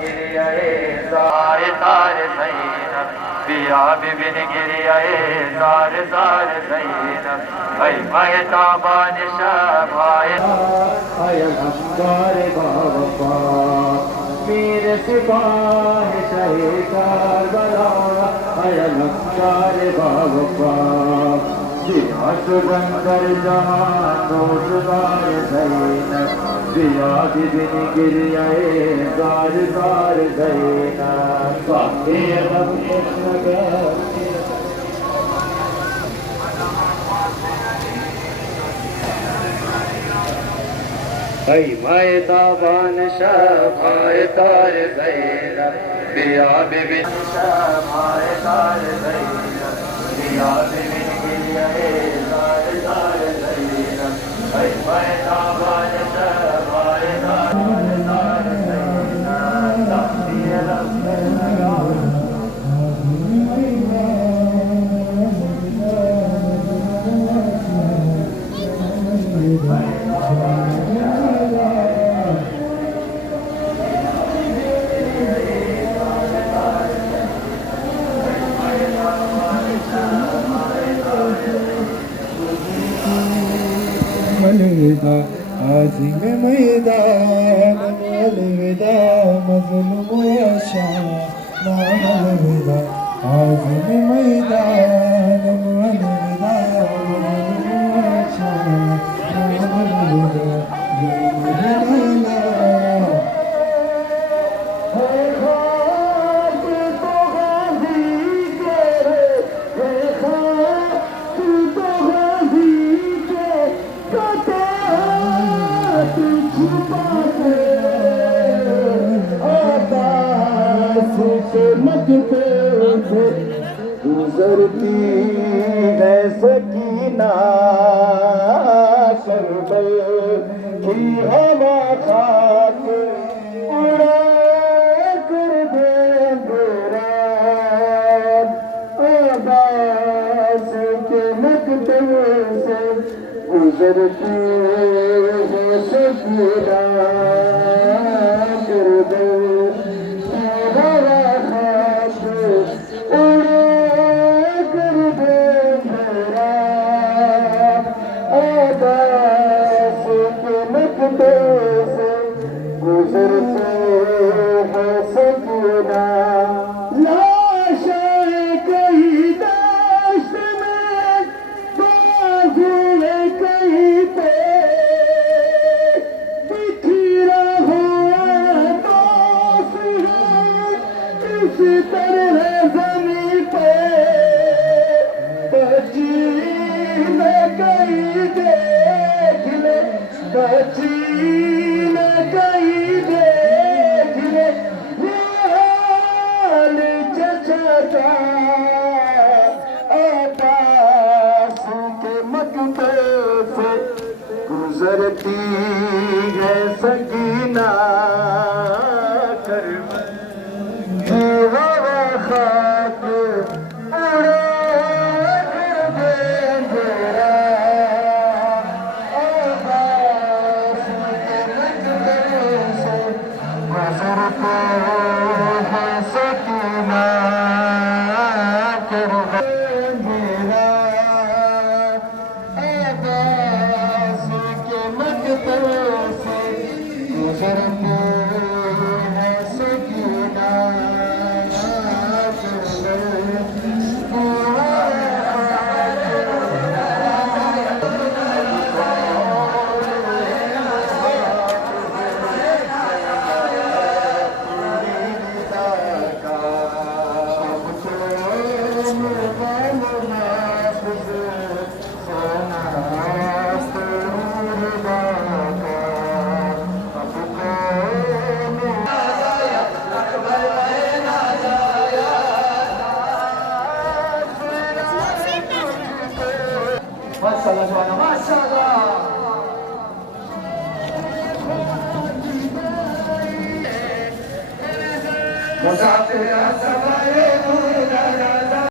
गिरियाए सारे सारे ज़ैनब पिया बिबिन गिरियाए सारे सारे ज़ैनब भाई महताबान शबाए अयंगारे बाबा मेरे सिपाही शहे कारबला अयंगारे बाबा दिया सुगंधर जहां रोजगार ज़ैनब दिया बिबिन गिरियाए गार गार ज़ैनब स्वामी ऐ माए ताबान शबाए तार ज़ैनब दिया बिबिन शबाए तार ज़ैनब दिया बिबिन गिरियाए गार गार ज़ैनब ऐ माए ताबान शबाए तार अलविदा आज़िम मैदान अलविदा मज़लूम शाह अलविदा आज़िम मैदान अलविदा मज़लूम शाह अलविदा गुजरती है सकीना करबल की हवा खाक उड़ा कर दे आबास के मकतब से गुजरती है सकीना करबल गुजरते हैं सकीना लाशें कहीं दाश्त में बाजुए कहीं पे बिखरा हुआ तो इस तरह ज़मीं पे बची में कहीं देख ले बची गुजरती है सकीना करबल की हवा खाक उड़ा कर दे अंधेरा आबास के नजर से गुजरती है सकीना करबल मुसाफिर सफर दूर